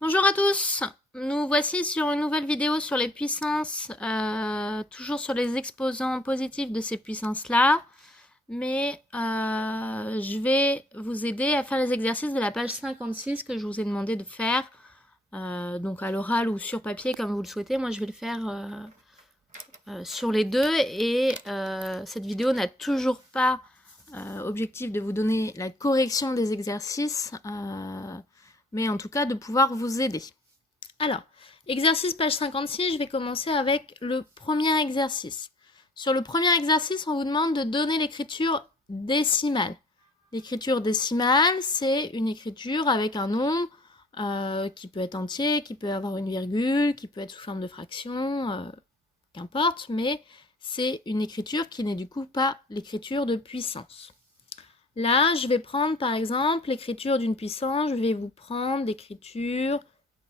Bonjour à tous, nous voici sur une nouvelle vidéo sur les puissances, toujours sur les exposants positifs de ces puissances-là, mais je vais vous aider à faire les exercices de la page 56 que je vous ai demandé de faire, donc à l'oral ou sur papier comme vous le souhaitez. Moi je vais le faire sur les deux et cette vidéo n'a toujours pas objectif de vous donner la correction des exercices, mais en tout cas de pouvoir vous aider. Alors, exercice page 56, je vais commencer avec le premier exercice. Sur le premier exercice, on vous demande de donner l'écriture décimale. L'écriture décimale, c'est une écriture avec un nombre qui peut être entier, qui peut avoir une virgule, qui peut être sous forme de fraction, qu'importe, mais c'est une écriture qui n'est du coup pas l'écriture de puissance. Là, je vais prendre par exemple l'écriture d'une puissance, je vais vous prendre l'écriture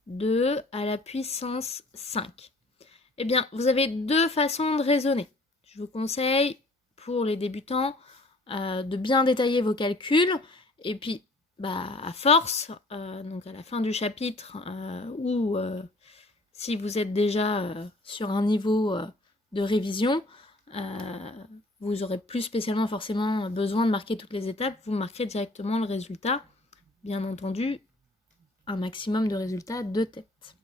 2 à la puissance 5. Eh bien, vous avez deux façons de raisonner. Je vous conseille, pour les débutants, de bien détailler vos calculs, et puis, à force, donc à la fin du chapitre, ou si vous êtes déjà sur un niveau de révision, vous n'aurez plus spécialement forcément besoin de marquer toutes les étapes, vous marquerez directement le résultat, bien entendu, un maximum de résultats de tête.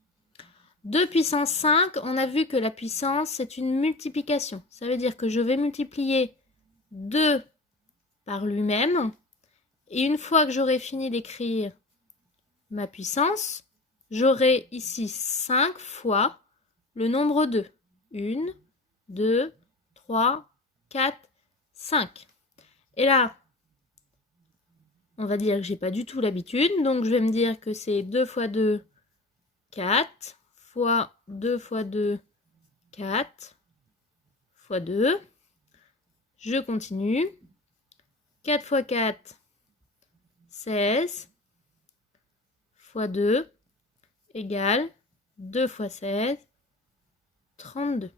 2 puissance 5, on a vu que la puissance, c'est une multiplication. Ça veut dire que je vais multiplier 2 par lui-même, et une fois que j'aurai fini d'écrire ma puissance, j'aurai ici 5 fois le nombre 2. 1, 2, 3, 4, 5. Et là, on va dire que j'ai pas du tout l'habitude, donc je vais me dire que c'est 2 fois 2, 4, fois 2 fois 2, 4, fois 2. Je continue. 4 fois 4, 16, fois 2, égale 2 fois 16, 32.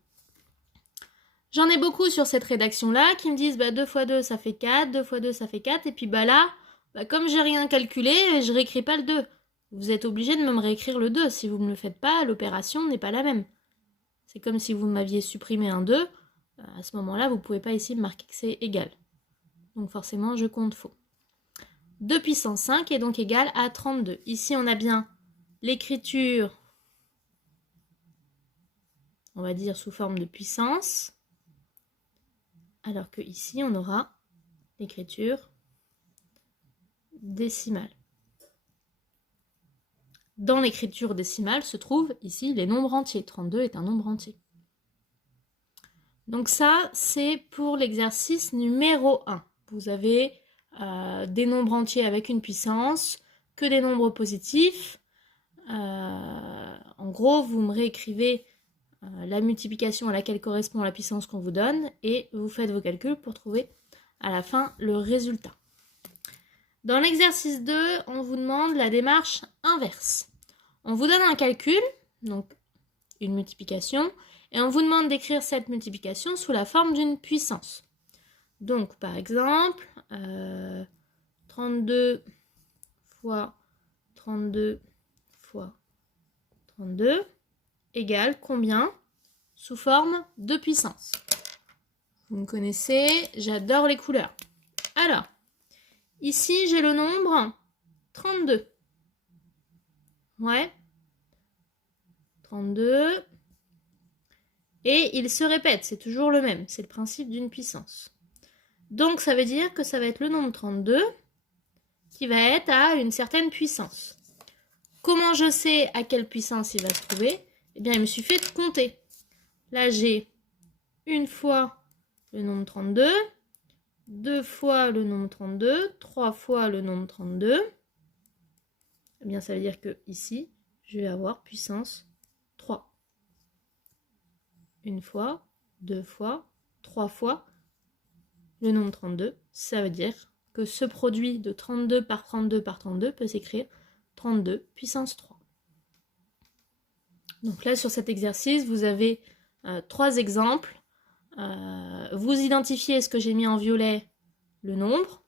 J'en ai beaucoup sur cette rédaction-là qui me disent 2 fois 2 ça fait 4, 2 fois 2 ça fait 4, et puis là, comme j'ai rien calculé, je réécris pas le 2. Vous êtes obligé de me réécrire le 2. Si vous ne me le faites pas, l'opération n'est pas la même. C'est comme si vous m'aviez supprimé un 2. À ce moment-là, vous ne pouvez pas ici me marquer que c'est égal. Donc forcément, je compte faux. 2 puissance 5 est donc égal à 32. Ici, on a bien l'écriture, on va dire sous forme de puissance, alors que ici, on aura l'écriture décimale. Dans l'écriture décimale se trouvent ici les nombres entiers. 32 est un nombre entier. Donc ça, c'est pour l'exercice numéro 1. Vous avez des nombres entiers avec une puissance, que des nombres positifs. En gros, vous me réécrivez la multiplication à laquelle correspond la puissance qu'on vous donne et vous faites vos calculs pour trouver à la fin le résultat. Dans l'exercice 2, on vous demande la démarche inverse. On vous donne un calcul, donc une multiplication, et on vous demande d'écrire cette multiplication sous la forme d'une puissance. Donc, par exemple, 32 fois 32 fois 32 égale combien sous forme de puissance? Vous me connaissez, j'adore les couleurs. Alors, ici, j'ai le nombre 32. Ouais. 32. Et il se répète, c'est toujours le même. C'est le principe d'une puissance. Donc, ça veut dire que ça va être le nombre 32 qui va être à une certaine puissance. Comment je sais à quelle puissance il va se trouver? Eh bien, il me suffit de compter. Là, j'ai une fois le nombre 32, deux fois le nombre 32, trois fois le nombre 32. Eh bien, ça veut dire que ici, je vais avoir puissance 3. Une fois, deux fois, trois fois le nombre 32. Ça veut dire que ce produit de 32 par 32 par 32 peut s'écrire 32 puissance 3. Donc là, sur cet exercice, vous avez 3 exemples. Vous identifiez ce que j'ai mis en violet, le nombre,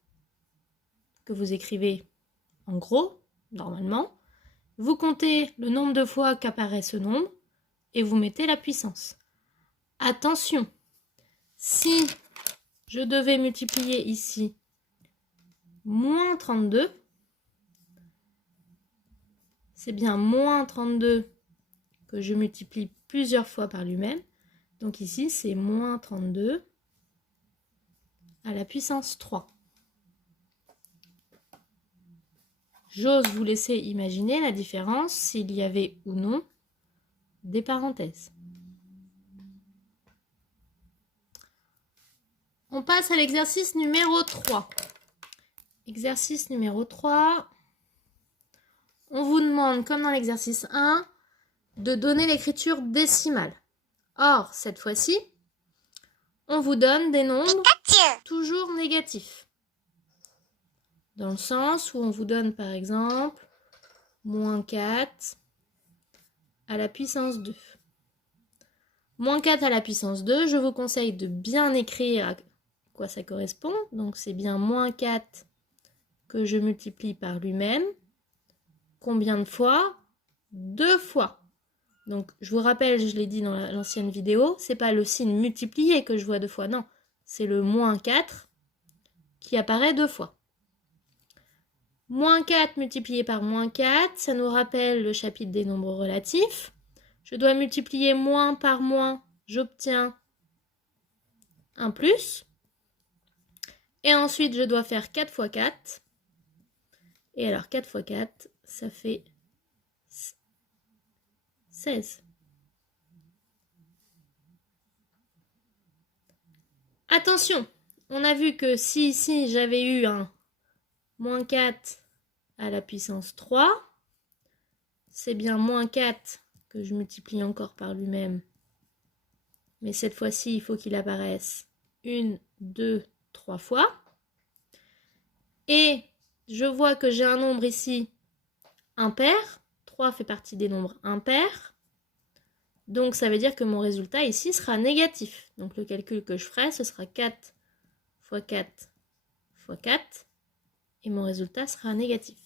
que vous écrivez en gros, normalement. vous comptez le nombre de fois qu'apparaît ce nombre et vous mettez la puissance. Attention, si je devais multiplier ici moins 32, c'est bien moins 32 que je multiplie plusieurs fois par lui-même. Donc ici, c'est moins 32 à la puissance 3. J'ose vous laisser imaginer la différence s'il y avait ou non des parenthèses. On passe à l'exercice numéro 3. Exercice numéro 3. On vous demande, comme dans l'exercice 1, de donner l'écriture décimale. Or, cette fois-ci, on vous donne des nombres toujours négatifs. Dans le sens où on vous donne par exemple moins 4 à la puissance 2. Moins 4 à la puissance 2, je vous conseille de bien écrire à quoi ça correspond. Donc c'est bien moins 4 que je multiplie par lui-même. Combien de fois? 2 fois. Donc je vous rappelle, je l'ai dit dans l'ancienne vidéo, c'est pas le signe multiplié que je vois 2 fois, non. C'est le moins 4 qui apparaît 2 fois. Moins 4 multiplié par moins 4, ça nous rappelle le chapitre des nombres relatifs. Je dois multiplier moins par moins, j'obtiens un plus. Et ensuite, je dois faire 4 fois 4. Et alors, 4 fois 4, ça fait 16. Attention, on a vu que si ici, j'avais eu un moins 4 à la puissance 3, c'est bien moins 4 que je multiplie encore par lui-même. Mais cette fois-ci, il faut qu'il apparaisse 1, 2, 3 fois. Et je vois que j'ai un nombre ici impair. 3 fait partie des nombres impairs. Donc ça veut dire que mon résultat ici sera négatif. Donc le calcul que je ferai, ce sera 4 fois 4 fois 4. Et mon résultat sera négatif.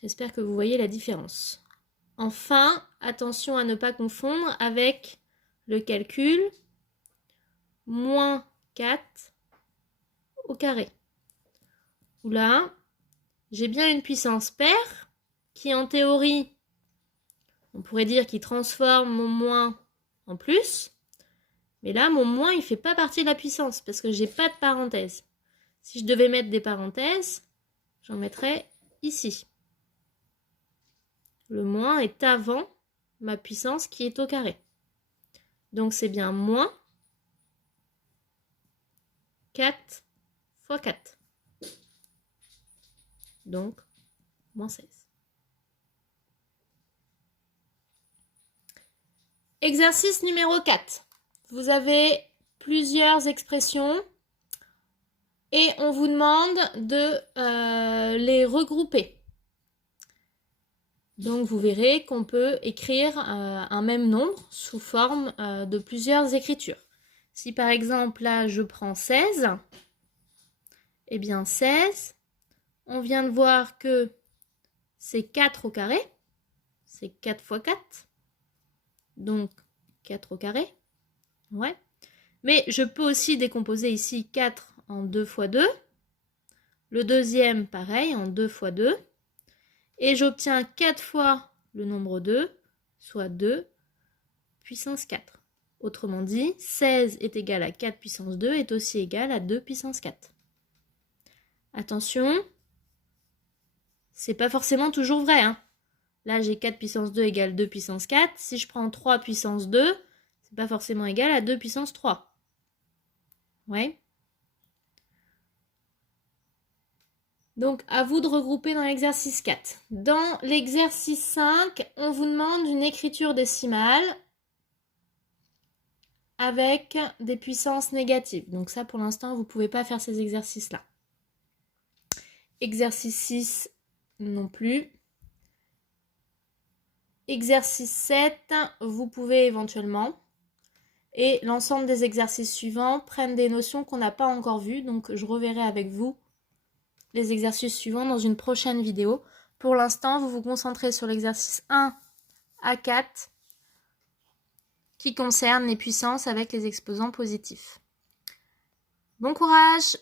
J'espère que vous voyez la différence. Enfin, attention à ne pas confondre avec le calcul moins 4 au carré. Où là, j'ai bien une puissance paire qui, en théorie, on pourrait dire qu'il transforme mon moins en plus. Mais là, mon moins, il ne fait pas partie de la puissance parce que je n'ai pas de parenthèse. Si je devais mettre des parenthèses, j'en mettrais ici. Le moins est avant ma puissance qui est au carré. Donc c'est bien moins 4 fois 4. Donc, moins 16. Exercice numéro 4. Vous avez plusieurs expressions et on vous demande de les regrouper. Donc vous verrez qu'on peut écrire un même nombre sous forme de plusieurs écritures. Si par exemple là je prends 16, eh bien 16, on vient de voir que c'est 4 au carré, c'est 4 fois 4, donc 4 au carré, ouais. Mais je peux aussi décomposer ici 4 en 2 fois 2, le deuxième pareil en 2 fois 2, et j'obtiens 4 fois le nombre 2, soit 2 puissance 4. Autrement dit, 16 est égal à 4 puissance 2 est aussi égal à 2 puissance 4. Attention, c'est pas forcément toujours vrai. Hein. Là, j'ai 4 puissance 2 égale 2 puissance 4. Si je prends 3 puissance 2, c'est pas forcément égal à 2 puissance 3. Ouais. Donc, à vous de regrouper dans l'exercice 4. Dans l'exercice 5, on vous demande une écriture décimale avec des puissances négatives. Donc ça, pour l'instant, vous ne pouvez pas faire ces exercices-là. Exercice 6, non plus. Exercice 7, vous pouvez éventuellement. Et l'ensemble des exercices suivants prennent des notions qu'on n'a pas encore vues. Donc, je reverrai avec vous les exercices suivants dans une prochaine vidéo. Pour l'instant, vous vous concentrez sur l'exercice 1 à 4 qui concerne les puissances avec les exposants positifs. Bon courage!